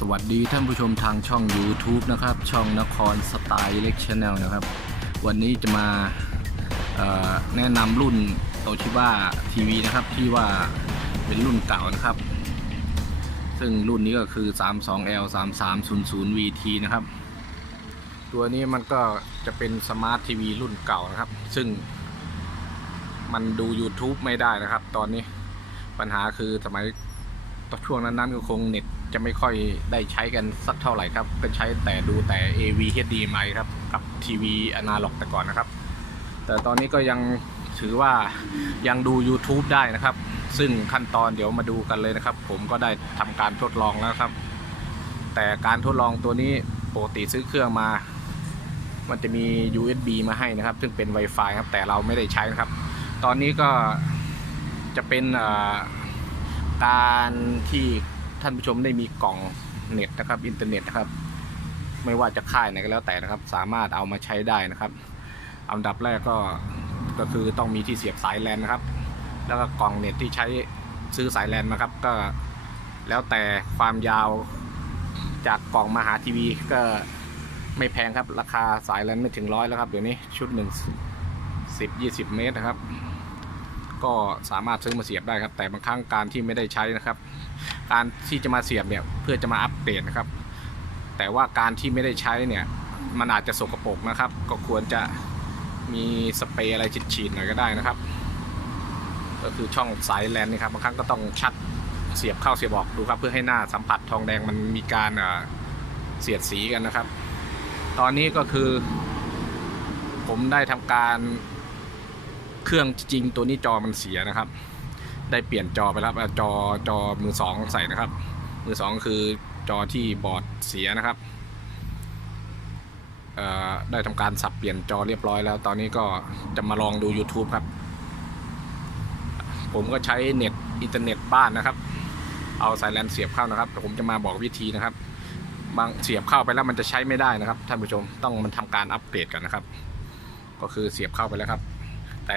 สวัสดีท่านผู้ชมทางช่อง YouTube นะครับ ช่องนครสไตล์เล็กชแนลนะครับ วันนี้จะมาแนะนำรุ่นโตชิบ้าทีวีนะครับ ที่ว่าเป็นรุ่นเก่านะครับ ซึ่งรุ่นนี้ก็คือ 32L 3300 VT นะครับ ตัวนี้มันก็จะเป็นสมาร์ททีวีรุ่นเก่านะครับ ซึ่งมันดู YouTube ไม่ได้นะครับ ตอนนี้ปัญหาคือสมัยตอช่วงนั้นๆก็คงเน็ต จะไม่ค่อยได้ใช้กันสักเท่าไหร่ครับ ก็ใช้แต่ดูแต่ AV HDMI ครับ กับทีวีอนาล็อกแต่ก่อนนะครับ แต่ตอนนี้ก็ยังถือว่ายังดู YouTube ได้นะครับ ซึ่งขั้นตอนเดี๋ยวมาดูกันเลยนะครับ ผมก็ได้ทำการทดลองแล้วครับ แต่การทดลองตัวนี้ปกติซื้อเครื่องมา มันจะมี USB มาให้นะครับ ซึ่งเป็น Wi-Fi ครับ แต่เราไม่ได้ใช้นะครับ ตอนนี้ก็จะเป็นการที่ ท่านผู้ชมได้มีกล่องเน็ตนะครับอินเทอร์เน็ตนะครับ ไม่ว่าจะค่ายไหนก็แล้วแต่นะครับ สามารถเอามาใช้ได้นะครับอันดับแรกก็ก็คือต้องมีที่เสียบสายแลนนะครับ แล้วก็กล่องเน็ตที่ใช้ซื้อสายแลนมาครับ ก็แล้วแต่ความยาวจากกล่องมาหาทีวีก็ไม่แพงครับ ราคาสายแลนไม่ถึงร้อยแล้วครับเดี๋ยวนี้ชุดหนึ่งสิบยี่สิบเมตรนะครับ ก็สามารถซื้อมาเสียบได้ครับ แต่บางครั้งการที่ไม่ได้ใช้นะครับ การที่จะมาเสียบเนี่ยเพื่อจะมาอัปเดตนะครับ แต่ว่าการที่ไม่ได้ใช้เนี่ยมันอาจจะสกปรกนะครับ ก็ควรจะมีสเปรย์อะไรฉีดๆหน่อยก็ได้นะครับ ก็คือช่องสายแลนนี่ครับบางครั้งก็ต้องชัดเสียบเข้าเสียบออกดูครับ เพื่อให้หน้าสัมผัสทองแดงมันมีการเอ่อเสียดสีกันนะครับ ตอนนี้ก็คือ ผมได้ทำการเครื่องจริงตัวนี้จอมันเสียนะครับ ได้เปลี่ยนจอไปแล้วจอจอมือสองใส่นะครับ มือสองคือจอที่บอร์ดเสียนะครับได้ทำการสับเปลี่ยนจอเรียบร้อยแล้ว ตอนนี้ก็จะมาลองดู YouTube ครับ ผมก็ใช้เน็ตอินเทอร์เน็ตบ้านนะครับ เอาสายแลนเสียบเข้านะครับแต่ผมจะมาบอกวิธีนะครับ บางเสียบเข้าไปแล้วมันจะใช้ไม่ได้นะครับท่านผู้ชมต้องมันทำการอัปเกรดกันนะครับ ก็คือเสียบเข้าไปแล้วครับ แต่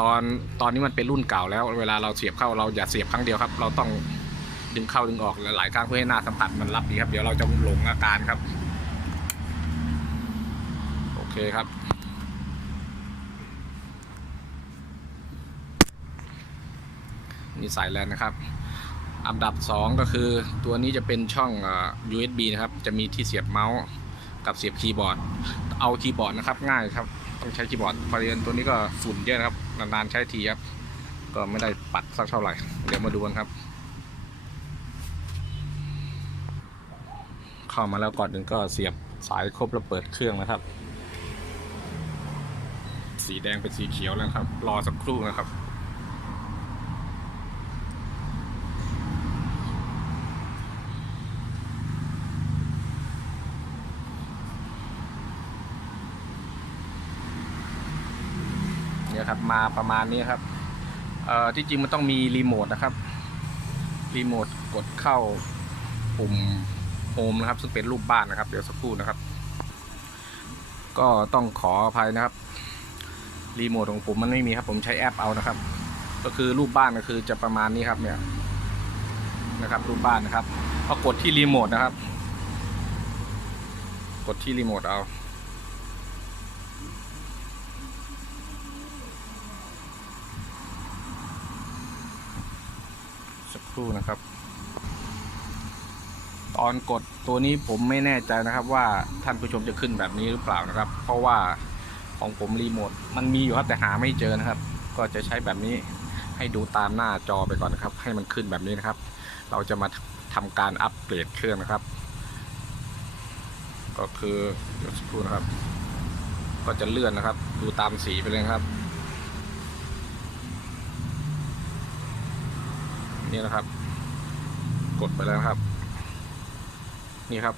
ตอนตอนนี้มันเป็นรุ่นเก่าแล้ว เวลาเราเสียบเข้าเราอย่าเสียบครั้งเดียวครับ เราต้องดึงเข้าดึงออกหลายครั้งเพื่อให้หน้าสัมผัสมันรับดีครับ เดี๋ยวเราจะหลงอาการครับ โอเคครับนี่สายแลนนะครับ อันดับ 2 ก็คือตัวนี้จะเป็นช่อง USB นะครับ จะมีที่เสียบเมาส์กับเสียบคีย์บอร์ด เอาคีย์บอร์ดนะครับง่ายครับ ต้องใช้คีย์บอร์ดประเด็นตัวนี้ก็ฝุ่นเยอะนะครับ นานๆใช้ทีครับ ก็ไม่ได้ปัดสักเท่าไหร่ เดี๋ยวมาดูกันครับ เข้ามาแล้วก่อนหนึ่งก็เสียบสายครบแล้วเปิดเครื่องนะครับ สีแดงเป็นสีเขียวแล้วครับ รอสักครู่นะครับ ครับ มาประมาณนี้ครับเอ่อที่จริงมันต้องมีรีโมทนะครับรีโมทกดเข้าปุ่มโฮมนะครับ ซึ่งเป็นรูปบ้านนะครับ เดี๋ยวสักครู่นะครับ ก็ต้องขออภัยนะครับรีโมทของผมมันไม่มีครับ ผมใช้แอปเอานะครับ ก็คือรูปบ้านก็คือจะประมาณนี้ครับเนี่ยนะครับ รูปบ้านนะครับพอกดที่รีโมทนะครับ กดที่รีโมทเอา สัก ครู่นะครับ ตอนกดตัวนี้ผมไม่แน่ใจนะครับ ว่าท่านผู้ชมจะขึ้นแบบนี้หรือเปล่านะครับ เพราะว่าของผมรีโมทมันมีอยู่ครับแต่หาไม่เจอนะครับ ก็จะใช้แบบนี้ให้ดูตามหน้าจอไปก่อนนะครับ ให้มันขึ้นแบบนี้นะครับ เราจะมาทำการอัปเกรดเครื่องนะครับ ก็คือเดี๋ยวสักครู่นะครับ ก็จะเลื่อนนะครับ ดูตามสีไปเลยครับนี่นะครับ กดไปแล้วครับ นี่ครับ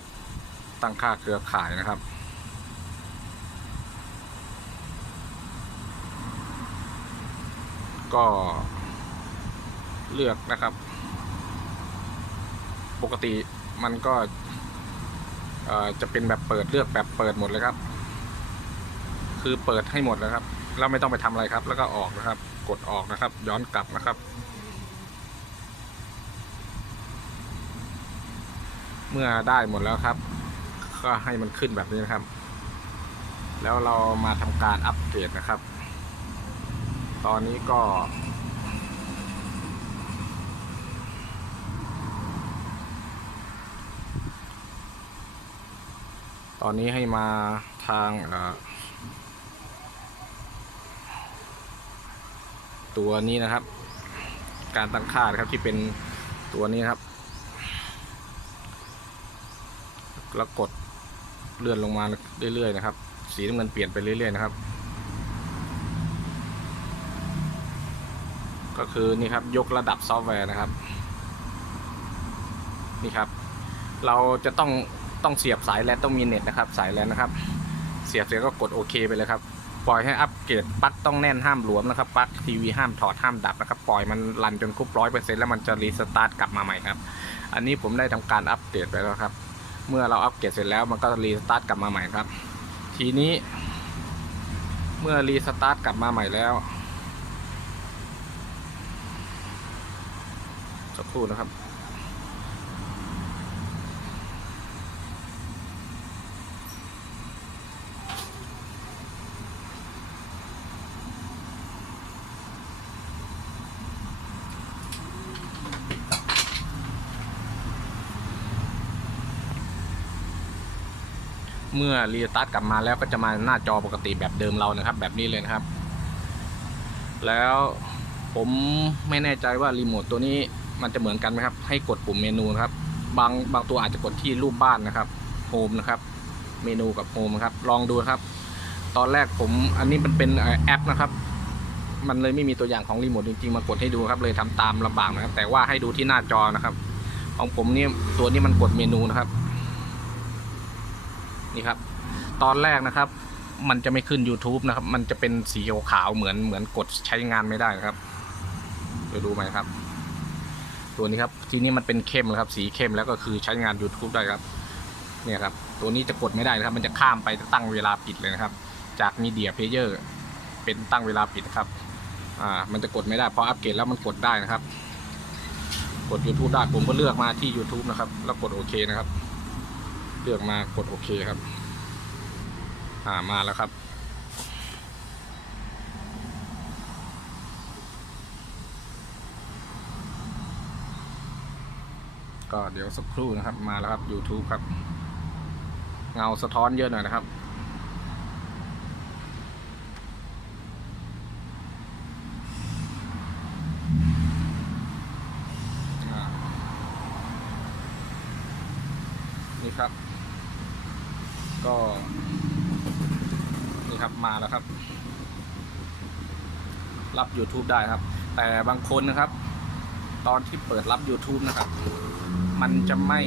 ตั้งค่าเครือข่ายนะครับ ก็เลือกนะครับ ปกติมันก็จะเป็นแบบเปิดเลือกแบบเปิดหมดเลยครับ คือเปิดให้หมดแล้วครับ แล้วไม่ต้องไปทำอะไรครับ แล้วก็ออกนะครับ กดออกนะครับ ย้อนกลับนะครับ เมื่อได้หมดแล้วครับ ก็ให้มันขึ้นแบบนี้นะครับ แล้วเรามาทำการอัปเกรดนะครับ ตอนนี้ก็ตอนนี้ให้มาทางตัวนี้นะครับ การตั้งค่าครับที่เป็นตัวนี้ครับ แล้วกดเลื่อนลงมาเรื่อยๆนะครับ สีน้ำเงินเปลี่ยนไปเรื่อยๆนะครับ ก็คือนี่ครับยกระดับซอฟต์แวร์นะครับ นี่ครับ เราจะต้องต้องเสียบสายแลนต้องมีเน็ตนะครับ สายแลนนะครับ เสียบเสร็จก็กดโอเคไปเลยครับปล่อยให้อัปเกรดปลั๊กต้องแน่นห้ามหลวมนะครับปลั๊กทีวีห้ามถอดห้ามดับนะครับปล่อยมันรันจนครบร้อยเปอร์เซ็นต์แล้วมันจะรีสตาร์ทกลับมาใหม่ครับ อันนี้ผมได้ทำการอัปเกรดไปแล้วครับ เมื่อเราอัปเกรดเสร็จแล้วมันก็รีสตาร์ทกลับมาใหม่ครับ ทีนี้ เมื่อรีสตาร์ทกลับมาใหม่แล้วสักครู่นะครับ เมื่อรีสตาร์ทกลับมาแล้วก็จะมาหน้าจอปกติแบบเดิมเรานะครับ แบบนี้เลยนะครับ แล้วผมไม่แน่ใจว่ารีโมทตัวนี้มันจะเหมือนกันไหมครับ ให้กดปุ่มเมนูนะครับ บางบางตัวอาจจะกดที่รูปบ้านนะครับโฮมนะครับ เมนูกับโฮมครับ ลองดูครับ ตอนแรกผมอันนี้มันเป็นแอปนะครับ มันเลยไม่มีตัวอย่างของรีโมทจริงๆมากดให้ดูครับเลยทำตามลำบากนะครับ แต่ว่าให้ดูที่หน้าจอนะครับ ของผมนี่ตัวนี้มันกดเมนูนะครับ นี่ครับ ตอนแรกนะครับ มันจะไม่ขึ้น YouTube นะครับ มันจะเป็นสีขาวเหมือนเหมือนกดใช้งานไม่ได้นะครับไปดูไหมครับ ตัวนี้ครับ ทีนี้มันเป็นเข้มแล้วครับ สีเข้มแล้วก็คือใช้งาน YouTube ได้ครับ เนี่ยครับ ตัวนี้จะกดไม่ได้นะครับ มันจะข้ามไปตั้งเวลาปิดเลยนะครับ จากมีเดียเพเยอร์เป็นตั้งเวลาปิดครับ อ่า มันจะกดไม่ได้พออัปเกรดแล้วมันกดได้นะครับ กด YouTube ได้ผมก็เลือกมาที่ YouTube นะครับ แล้วกดโอเคนะครับ เลือกมากดโอเคครับ อ่ามาแล้วครับ ก็เดี๋ยวสักครู่นะครับมาแล้วครับ YouTube ครับ เงาสะท้อนเยอะหน่อยนะครับ อ่านี่ครับ ก็ นี่ครับมาแล้วครับ รับ YouTube ได้ครับ แต่บางคนนะครับ ตอนที่เปิดรับ YouTube นะครับ มันจะไม่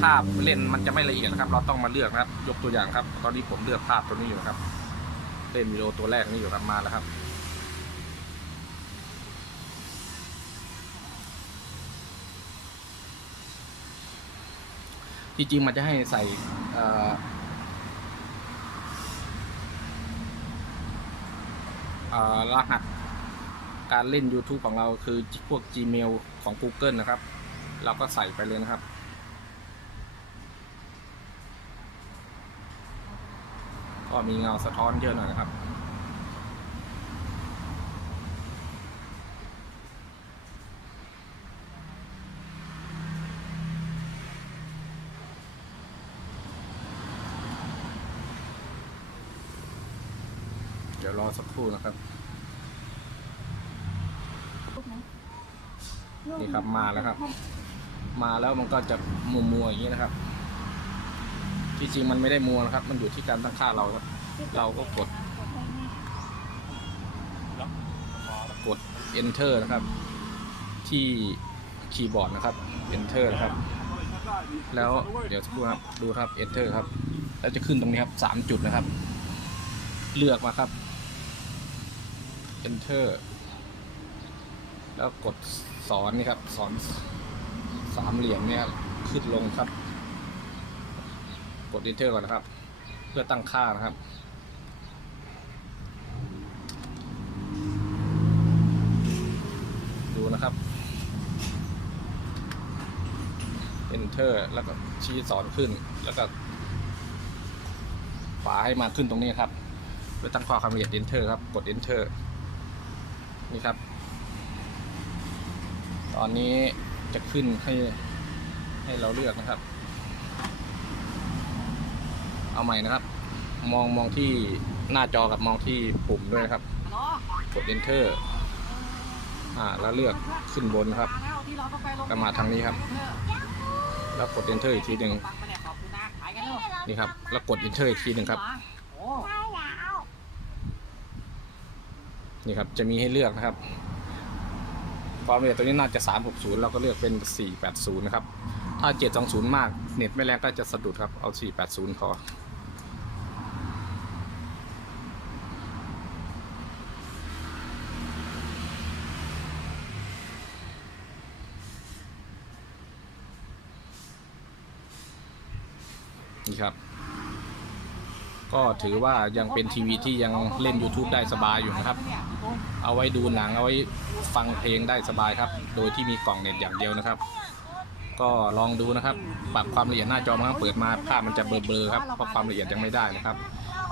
ภาพเล่นมันจะไม่ละเอียดนะครับ เราต้องมาเลือกนะครับ ยกตัวอย่างครับ ตอนนี้ผมเลือกภาพตัวนี้อยู่ครับ เล่นวิดีโอตัวแรกนี่อยู่ครับมาแล้วครับจริงๆมันจะให้ใส่เอ่อเอ่อ รหัสการเล่น YouTube ของเราคือพวก Gmail ของ Google นะครับ เราก็ใส่ไปเลยนะครับ ก็มีเงาสะท้อนเยอะหน่อยนะครับ ดี๋ยวรอสักครู่นะครับ นี่ครับมาแล้วครับ มาแล้วมันก็จะมัวมัวอย่างนี้นะครับ ที่จริงมันไม่ได้มัวนะครับ มันอยู่ที่การตั้งค่าเราครับ เราก็กด กด enter นะครับ ที่คีย์บอร์ดนะครับ enter นะครับ แล้วเดี๋ยวสักครู่ครับดูครับ enter ครับ แล้วจะขึ้นตรงนี้ครับสามจุดนะครับ เลือกมาครับ enter แล้วกดสอนนี่ครับสอนสามเหลี่ยมเนี่ยขึ้นลงครับ กด enter ก่อนนะครับ เพื่อตั้งค่านะครับดูนะครับ enter แล้วก็ชี้สอนขึ้น แล้วก็ฝาให้มาขึ้นตรงนี้ครับเพื่อตั้งค่าความละเอียด enter ครับ กด enter นี่ครับ ตอนนี้จะขึ้นให้ให้เราเลือกนะครับ เอาใหม่นะครับ มองมองที่หน้าจอกับมองที่ปุ่มด้วยครับ กด enter อ่าแล้วเลือกขึ้นบนครับก็มาทางนี้ครับ แล้วกด enter อีกทีหนึ่งนี่ครับ แล้วกด enter อีกทีหนึ่งครับ นี่ครับจะมีให้เลือกนะครับ ความละเอียดตัวนี้น่าจะ 360 เราก็เลือกเป็น 480 นะครับ ถ้า 720 มาก เน็ตไม่แรงก็จะสะดุดครับ เอา 480 พอนี่ครับ ก็ถือว่ายังเป็นทีวีที่ยังเล่น YouTube ได้สบายอยู่นะครับ เอาไว้ดูหนังเอาไว้ฟังเพลงได้สบายครับ โดยที่มีกล่องเน็ตอย่างเดียวนะครับ ก็ลองดูนะครับ ปรับความละเอียดหน้าจอมันเปิดมาภาพมันจะเบลอๆครับเพราะความละเอียดยังไม่ได้นะครับ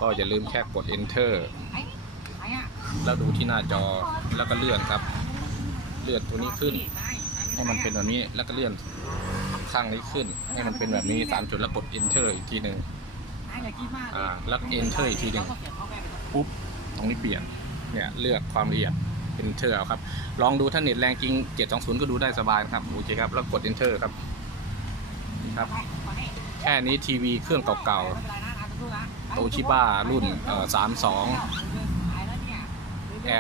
ก็อย่าลืมแค่กด enter แล้วดูที่หน้าจอแล้วก็เลื่อนครับ เลื่อนตัวนี้ขึ้น ให้มันเป็นแบบนี้แล้วก็เลื่อนข้างนี้ขึ้น ให้มันเป็นแบบนี้สามจุดแล้วกด enter อีกทีหนึ่ง อ่าแล้ว enter อีกทีหนึ่งปุ๊บตรงนี้เปลี่ยนเนี่ยเลือกความละเอียด enter ครับ ลองดูถ้าเน็ตแรงจริง 720 ก็ดูได้สบายนะครับโอเคครับ แล้วกด enter ครับนี่ครับ แค่นี้ทีวีเครื่องเก่าๆ โตชิบ้ารุ่นเอ่อ32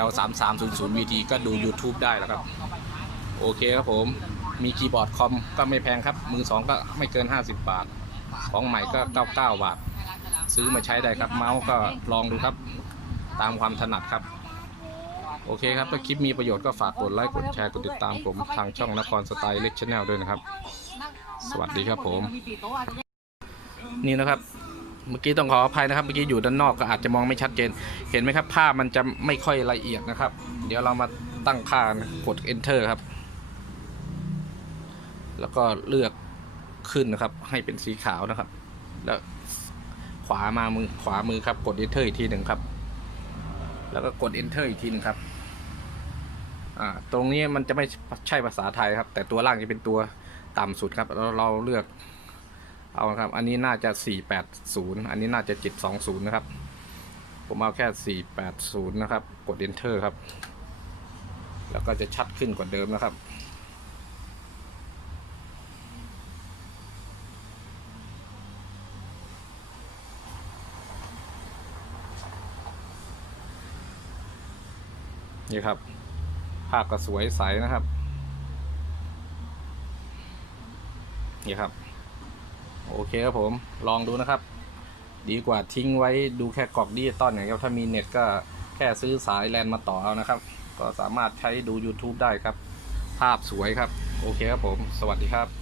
L 3300 VT ก็ดู YouTube ได้แล้วครับ โอเคครับผม มีคีย์บอร์ดคอมก็ไม่แพงครับ มือสองก็ไม่เกิน 50 บาท ของใหม่ก็ 99 บาท ซื้อมาใช้ได้ครับ เมาส์ก็ลองดูครับ ตามความถนัดครับ โอเคครับ ถ้าคลิปมีประโยชน์ก็ฝากกดไลค์ กดแชร์ กดติดตามผมทางช่องนครสไตล์เล็กชแนลด้วยนะครับ สวัสดีครับผม นี่นะครับเมื่อกี้ต้องขออภัยนะครับ เมื่อกี้อยู่ด้านนอกก็อาจจะมองไม่ชัดเจน เห็นไหมครับ ภาพมันจะไม่ค่อยละเอียดนะครับ เดี๋ยวเรามาตั้งค่ากด enter ครับ แล้วก็เลือกขึ้นนะครับ ให้เป็นสีขาวนะครับ แล้ว ขวามามือขวามือครับ กด enter อีกทีหนึ่งครับ แล้วก็กด enter อีกทีหนึงครับ อ่า ตรงนี้มันจะไม่ใช่ภาษาไทยครับ แต่ตัวล่างจะเป็นตัวต่ำสุดครับเราเลือก เอาครับ อันนี้น่าจะ 480 อันนี้น่าจะ 720 นะครับ ผมเอาแค่ 480 นะครับ กด enter ครับ แล้วก็จะชัดขึ้นกว่าเดิมนะครับ นี่ครับ ภาพก็สวยใสนะครับ นี่ครับ โอเคครับผม ลองดูนะครับ ดีกว่าทิ้งไว้ดูแค่กรอกดิจิตอลอย่างเดียวถ้ามีเน็ตก็แค่ซื้อสายแลนมาต่อเอานะครับ ก็สามารถใช้ดู YouTube ได้ครับ ภาพสวยครับ โอเคครับผม สวัสดีครับ